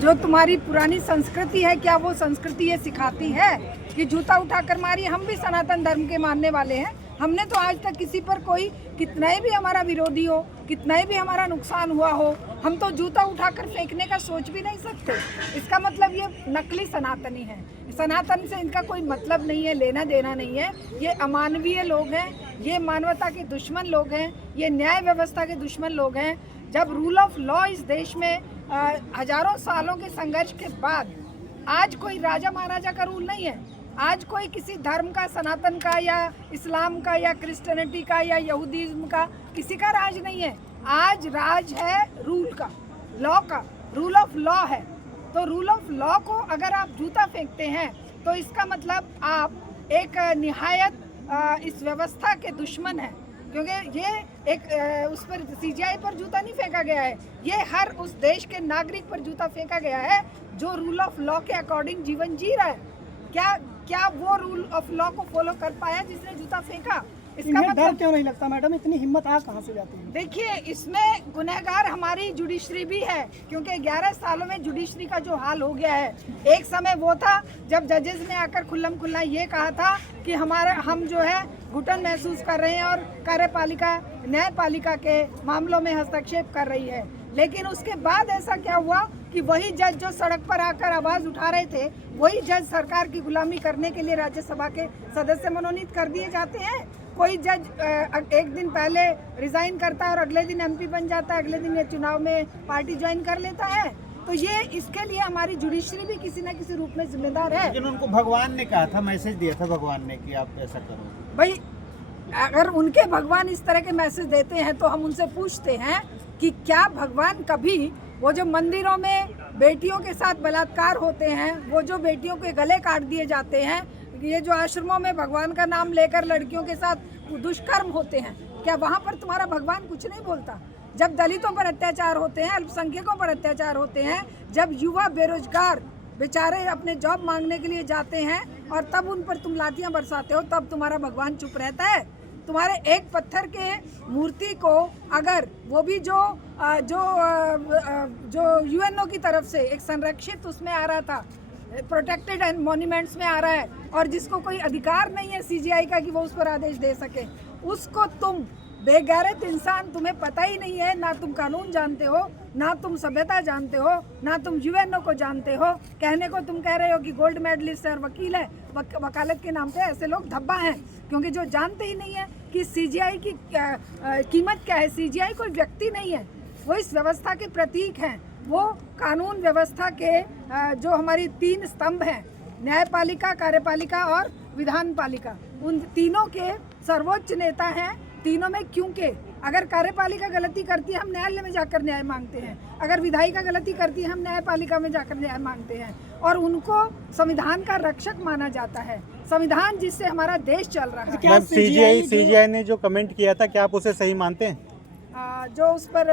जो तुम्हारी पुरानी संस्कृति है, क्या वो संस्कृति ये सिखाती है कि जूता उठाकर मारिए? हम भी सनातन धर्म के मानने वाले हैं। हमने तो आज तक किसी पर कोई, कितना ही भी हमारा विरोधी हो, कितना ही भी हमारा नुकसान हुआ हो, हम तो जूता उठाकर फेंकने का सोच भी नहीं सकते। इसका मतलब ये नकली सनातनी है। सनातन से इनका कोई मतलब नहीं है, लेना देना नहीं है। ये अमानवीय लोग हैं, ये मानवता के दुश्मन लोग हैं, ये न्याय व्यवस्था के दुश्मन लोग हैं। जब रूल ऑफ लॉ इस देश में हजारों सालों के संघर्ष के बाद आज कोई राजा महाराजा का रूल नहीं है, आज कोई किसी धर्म का, सनातन का या इस्लाम का या क्रिश्चियनिटी का या यहूदीज्म का, किसी का राज नहीं है। आज राज है रूल का, लॉ का, रूल ऑफ लॉ है। तो रूल ऑफ लॉ को अगर आप जूता फेंकते हैं तो इसका मतलब आप एक निहायत इस व्यवस्था के दुश्मन हैं, क्योंकि ये एक उस पर सीजीआई पर जूता नहीं फेंका गया है, ये हर उस देश के नागरिक पर जूता फेंका गया है जो रूल ऑफ लॉ के अकॉर्डिंग जीवन जी रहा है। क्या वो रूल ऑफ लॉ को फॉलो कर पाया जिसने जूता फेंका? इसका मतलब डर क्यों नहीं लगता मैडम? इतनी हिम्मत आ कहाँ से जाती है? देखिए, इसमें गुनहगार हमारी जुडिशरी भी है, क्योंकि 11 सालों में जुडिशरी का जो हाल हो गया है। एक समय वो था जब जजेस ने आकर खुल्लम खुल्ला ये कहा था कि हम जो है घुटन महसूस कर रहे हैं और कार्यपालिका न्यायपालिका के मामलों में हस्तक्षेप कर रही है। लेकिन उसके बाद ऐसा क्या हुआ कि वही जज जो सड़क पर आकर आवाज उठा रहे थे, वही जज सरकार की गुलामी करने के लिए राज्यसभा के सदस्य मनोनीत कर दिए जाते हैं। कोई जज एक दिन पहले रिजाइन करता है और अगले दिन एमपी बन जाता है, अगले दिन ये चुनाव में पार्टी ज्वाइन कर लेता है। तो ये इसके लिए हमारी जुडिशरी भी किसी न किसी रूप में जिम्मेदार है। लेकिन उनको भगवान ने कहा था, मैसेज दिया था भगवान ने कि आप ऐसा करो। भाई, अगर उनके भगवान इस तरह के मैसेज देते हैं तो हम उनसे पूछते हैं कि क्या भगवान कभी वो जो मंदिरों में बेटियों के साथ बलात्कार होते हैं, वो जो बेटियों के गले काट दिए जाते हैं, ये जो आश्रमों में भगवान का नाम लेकर लड़कियों के साथ दुष्कर्म होते हैं, क्या वहाँ पर तुम्हारा भगवान कुछ नहीं बोलता? जब दलितों पर अत्याचार होते हैं, अल्पसंख्यकों पर अत्याचार होते हैं, जब युवा बेरोजगार बेचारे अपने जॉब मांगने के लिए जाते हैं और तब उन पर तुम लाठियाँ बरसाते हो, तब तुम्हारा भगवान चुप रहता है? तुम्हारे एक पत्थर के मूर्ति को अगर वो भी जो यूएनओ की तरफ से एक संरक्षित उसमें आ रहा था, प्रोटेक्टेड एंड मॉन्यूमेंट्स में आ रहा है, और जिसको कोई अधिकार नहीं है सीजीआई का कि वो उस पर आदेश दे सके, उसको तुम बेगैरत इंसान, तुम्हें पता ही नहीं है, ना तुम कानून जानते हो, ना तुम सभ्यता जानते हो, ना तुम यूएनओ को जानते हो। कहने को तुम कह रहे हो कि गोल्ड मेडलिस्ट और वकील है, वकालत के नाम पे ऐसे लोग धब्बा हैं, क्योंकि जो जानते ही नहीं है कि सीजीआई की कीमत क्या है। सीजीआई कोई व्यक्ति नहीं है, वो इस व्यवस्था के प्रतीक हैं। वो कानून व्यवस्था के जो हमारी 3 स्तंभ हैं, न्यायपालिका, कार्यपालिका और विधान पालिका, उन तीनों के सर्वोच्च नेता हैं तीनों में। क्योंकि अगर कार्यपालिका गलती करती है, हम न्यायालय में जाकर न्याय मांगते हैं, अगर विधायिका गलती करती है, हम न्यायपालिका में जाकर न्याय मांगते हैं, और उनको संविधान का रक्षक माना जाता है, संविधान जिससे हमारा देश चल रहा है। सीजीआई ने जो कमेंट किया था, क्या आप उसे सही मानते हैं? जो उस पर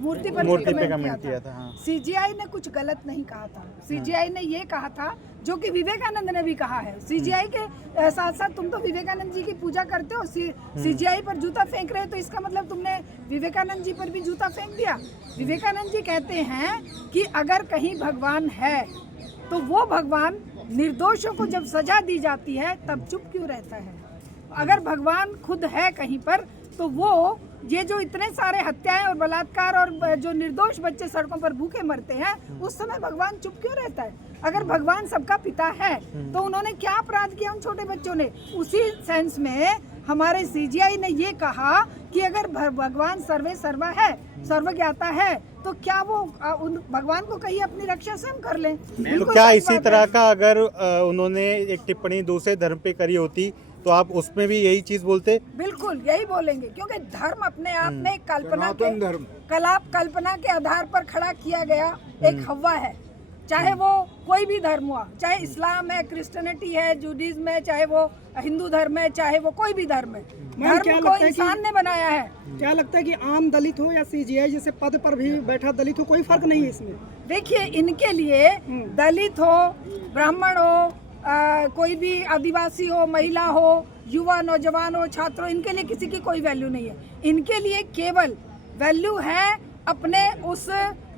मूर्ति पर कमेंट किया था, हाँ। सीजीआई ने कुछ गलत नहीं कहा था। सीजीआई ने ये कहा था जो कि विवेकानंद ने भी कहा है। सीजीआई के साथ साथ तुम तो विवेकानंद जी की पूजा करते हो, सीजीआई पर जूता फेंक रहे हो, तो इसका मतलब तुमने विवेकानंद जी पर भी जूता फेंक दिया। विवेकानंद जी कहते हैं कि अगर कहीं भगवान है तो वो भगवान निर्दोषों को जब सजा दी जाती है तब चुप क्यों रहता है? अगर भगवान खुद है कहीं पर, तो वो ये जो इतने सारे हत्याएं और बलात्कार और जो निर्दोष बच्चे सड़कों पर भूखे मरते हैं, उस समय भगवान चुप क्यों रहता है? अगर भगवान सबका पिता है तो उन्होंने क्या अपराध किया उन छोटे बच्चों ने? उसी सेंस में हमारे सीजीआई ने ये कहा कि अगर भगवान सर्वे सर्वा है, सर्वज्ञाता है, तो क्या वो उन भगवान को कहीं अपनी रक्षा स्वयं कर लें? तो क्या इसी तरह का अगर उन्होंने एक टिप्पणी दूसरे धर्म पे करी होती तो आप उसमें भी यही चीज बोलते? बिल्कुल यही बोलेंगे, क्योंकि धर्म अपने आप में कल्पना के आधार पर खड़ा किया गया एक हवा है। चाहे वो कोई भी धर्म हुआ, चाहे इस्लाम है, क्रिश्चियनिटी है, जूडिज्म है, चाहे वो हिंदू धर्म है, चाहे वो कोई भी धर्म है, धर्म को इंसान ने बनाया है। क्या लगता है कि आम दलित हो या सीजीआई जैसे पद पर भी बैठा दलित हो, कोई फर्क नहीं है इसमें? देखिए, इनके लिए दलित हो, ब्राह्मण हो, कोई भी आदिवासी हो, महिला हो, युवा, नौजवान हो, छात्र हो, इनके लिए किसी की कोई वैल्यू नहीं है। इनके लिए केवल वैल्यू है अपने उस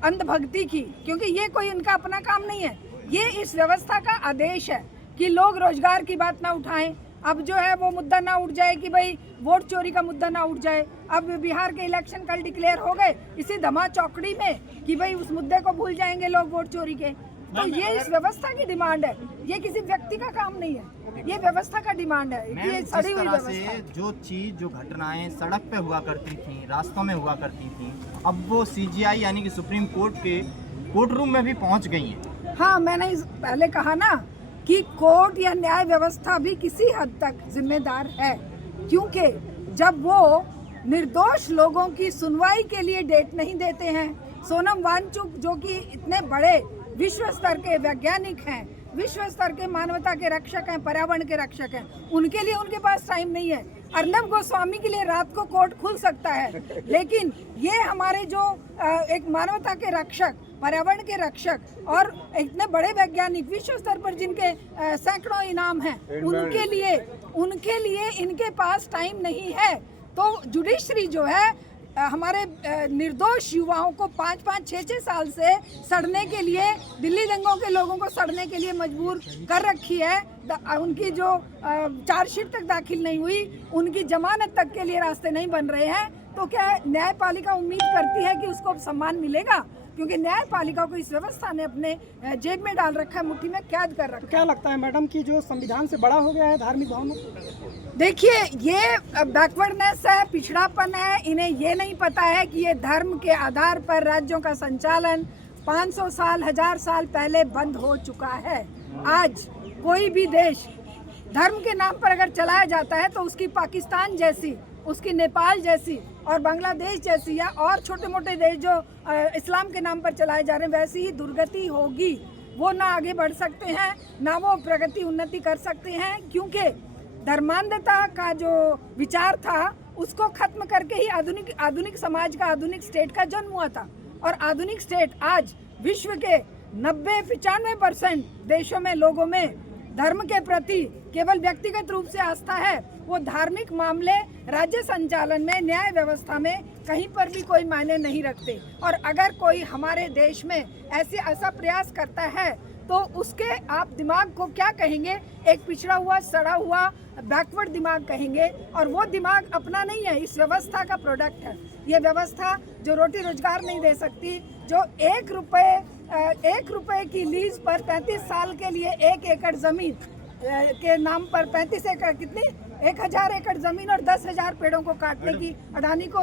अंधभक्ति की, क्योंकि ये कोई उनका अपना काम नहीं है, ये इस व्यवस्था का आदेश है कि लोग रोजगार की बात ना उठाएं। अब जो है वो मुद्दा ना उठ जाए कि भाई वोट चोरी का मुद्दा ना उठ जाए। अब बिहार के इलेक्शन कल डिक्लेयर हो गए इसी धमा चौकड़ी में कि भाई उस मुद्दे को भूल जाएंगे लोग वोट चोरी के। तो ये इस व्यवस्था की डिमांड है, ये किसी व्यक्ति का काम नहीं है, ये व्यवस्था का डिमांड है, ये सड़ी हुई व्यवस्था है। जो चीज जो घटनाएं सड़क पे हुआ करती थी, रास्तों में हुआ करती थी, अब वो सीजीआई यानी कि सुप्रीम कोर्ट के कोर्ट रूम में भी पहुंच गई हैं। हाँ, मैंने पहले कहा ना कि कोर्ट या न्याय व्यवस्था भी किसी हद तक जिम्मेदार है, क्योंकि जब वो निर्दोष लोगों की सुनवाई के लिए डेट नहीं देते हैं। सोनम वांगचुक जो कि इतने बड़े विश्व स्तर के वैज्ञानिक हैं, विश्व स्तर के मानवता के रक्षक हैं, पर्यावरण के रक्षक हैं, उनके लिए उनके पास टाइम नहीं है। अर्नब गोस्वामी के लिए रात को कोर्ट खुल सकता है, लेकिन ये हमारे जो एक मानवता के रक्षक, पर्यावरण के रक्षक और इतने बड़े वैज्ञानिक विश्व स्तर पर जिनके सैकड़ों इनाम हैं, उनके लिए इनके पास टाइम नहीं है। तो जुडिशरी जो है हमारे निर्दोष युवाओं को 5-5, 6-6 साल से सड़ने के लिए, दिल्ली दंगों के लोगों को सड़ने के लिए मजबूर कर रखी है। उनकी जो चार्जशीट तक दाखिल नहीं हुई, उनकी जमानत तक के लिए रास्ते नहीं बन रहे हैं। तो क्या न्यायपालिका उम्मीद करती है कि उसको सम्मान मिलेगा? क्योंकि न्यायपालिका को इस व्यवस्था ने अपने जेब में डाल रखा है, मुट्ठी में कैद कर रखा है। क्या लगता है मैडम कि जो संविधान से बड़ा हो गया है धार्मिक भावना? देखिए, ये बैकवर्डनेस है, पिछड़ापन है। इन्हें ये नहीं पता है कि ये धर्म के आधार पर राज्यों का संचालन 500 साल, 1000 साल पहले बंद हो चुका है। आज कोई भी देश धर्म के नाम पर अगर चलाया जाता है तो उसकी पाकिस्तान जैसी, उसकी नेपाल जैसी और बांग्लादेश जैसी या और छोटे मोटे देश जो इस्लाम के नाम पर चलाए जा रहे हैं, वैसी ही दुर्गति होगी। वो ना आगे बढ़ सकते हैं, ना वो प्रगति उन्नति कर सकते हैं, क्योंकि धर्मांधता का जो विचार था उसको खत्म करके ही आधुनिक समाज का, आधुनिक स्टेट का जन्म हुआ था। और आधुनिक स्टेट आज विश्व के 90-95% देशों में लोगों में धर्म के प्रति केवल व्यक्तिगत रूप से आस्था है। वो धार्मिक मामले राज्य संचालन में, न्याय व्यवस्था में कहीं पर भी कोई मायने नहीं रखते। और अगर कोई हमारे देश में ऐसा प्रयास करता है तो उसके आप दिमाग को क्या कहेंगे? एक पिछड़ा हुआ, सड़ा हुआ, बैकवर्ड दिमाग कहेंगे। और वो दिमाग अपना नहीं है, इस व्यवस्था का प्रोडक्ट है। ये व्यवस्था जो रोटी रोजगार नहीं दे सकती, जो 1 रुपए की लीज पर 33 साल के लिए 1 एकड़ जमीन के नाम पर 35 एकड़ कितनी 1000 एकड़ जमीन और 10,000 पेड़ों को काटने की अडानी को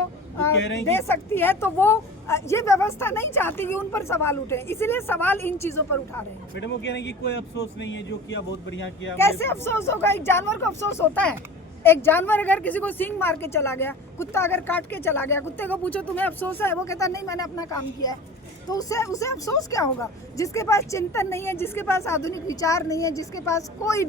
दे सकती है, तो वो ये व्यवस्था नहीं चाहती कि उन पर सवाल उठे। इसीलिए सवाल इन चीजों पर उठा रहे हैं। मैडम वो कह रहे हैं कि कोई अफसोस नहीं है, जो किया बहुत बढ़िया किया। कैसे अफसोस होगा? एक जानवर को अफसोस होता है? एक जानवर अगर किसी को सींग मार के चला गया, कुत्ता अगर काट के चला गया, कुत्ते को पूछो तुम्हें अफसोस है? वो कहता नहीं, मैंने अपना काम किया है। तो उसे अफसोस क्या होगा? जिसके पास चिंतन नहीं है, जिसके पास आधुनिक विचार नहीं है, जिसके पास कोई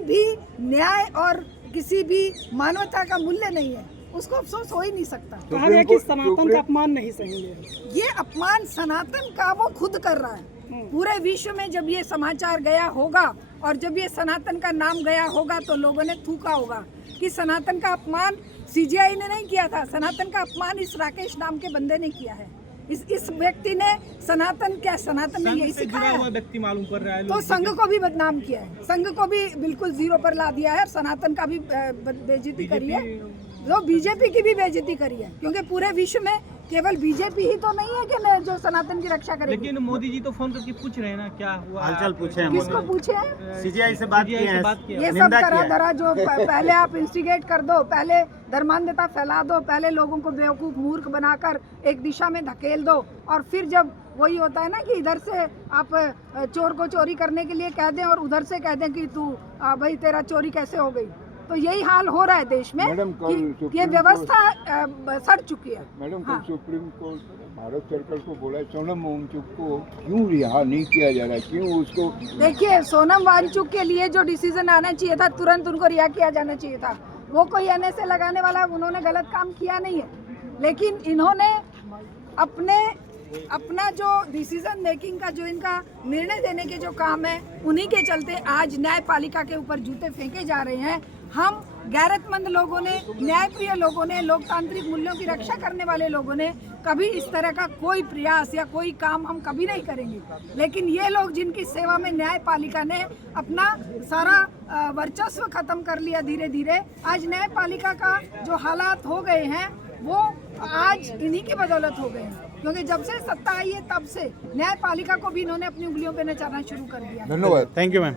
भी न्याय और किसी भी मानवता का मूल्य नहीं है, उसको अफसोस हो ही नहीं सकता। कहा गया कि सनातन का अपमान नहीं सहेंगे। ये अपमान सनातन का वो खुद कर रहा है। पूरे विश्व में जब ये समाचार गया होगा और जब ये सनातन का नाम गया होगा तो लोगों ने थूका होगा कि सनातन का अपमान सीजीआई ने नहीं किया था, सनातन का अपमान इस राकेश नाम के बंदे ने किया है। इस व्यक्ति ने सनातन ने यही सिखाया है। व्यक्ति मालूम कर रहा है, तो संघ को भी बदनाम किया है, संघ को भी बिल्कुल जीरो पर ला दिया है, सनातन का भी बेइज्जती करी है, जो बीजेपी की भी बेइज्जती करी है। क्योंकि पूरे विश्व में केवल बीजेपी ही तो नहीं है कि जो सनातन की रक्षा करेगी। लेकिन मोदी जी तो फोन करके पूछ रहे हैं ना, क्या हुआ? हालचाल पूछे हैं, किसको पूछे हैं? सीजीआई से बात किए हैं, ये सब करा धरा जो पहले आप इंस्टिगेट कर दो, पहले धर्मांधता फैला दो, पहले लोगों को बेवकूफ मूर्ख बनाकर एक दिशा में धकेल दो, और फिर जब वही होता है ना कि इधर से आप चोर को चोरी करने के लिए कह दें और उधर से कह दें कि तू भाई तेरा चोरी कैसे हो गई। तो यही हाल हो रहा है देश में कि ये व्यवस्था सड़ चुकी है। मैडम कल सुप्रीम कोर्ट भारत सरकार को बोला सोनम वांगचुक को क्यों रिहा नहीं किया जा रहा, क्यों उसको? देखिए, सोनम वांगचुक के लिए जो डिसीजन आना चाहिए था, तुरंत उनको रिहा किया जाना चाहिए था। वो कोई एनएसए लगाने वाला, उन्होंने गलत काम किया नहीं है, लेकिन इन्होंने अपना जो डिसीजन मेकिंग का, जो इनका निर्णय देने के जो काम है, उन्हीं के चलते आज न्यायपालिका के ऊपर जूते फेंके जा रहे हैं। हम गैरतमंद लोगों ने, न्यायप्रिय लोगों ने, लोकतांत्रिक मूल्यों की रक्षा करने वाले लोगों ने कभी इस तरह का कोई प्रयास या कोई काम हम कभी नहीं करेंगे। लेकिन ये लोग जिनकी सेवा में न्यायपालिका ने अपना सारा वर्चस्व खत्म कर लिया धीरे धीरे, आज न्यायपालिका का जो हालात हो गए हैं वो आज इन्हीं की बदौलत हो गए हैं। क्योंकि जब से सत्ता आई है तब से न्यायपालिका को भी इन्होंने अपनी उंगलियों पे नचाना शुरू कर दिया। धन्यवाद। Thank you ma'am.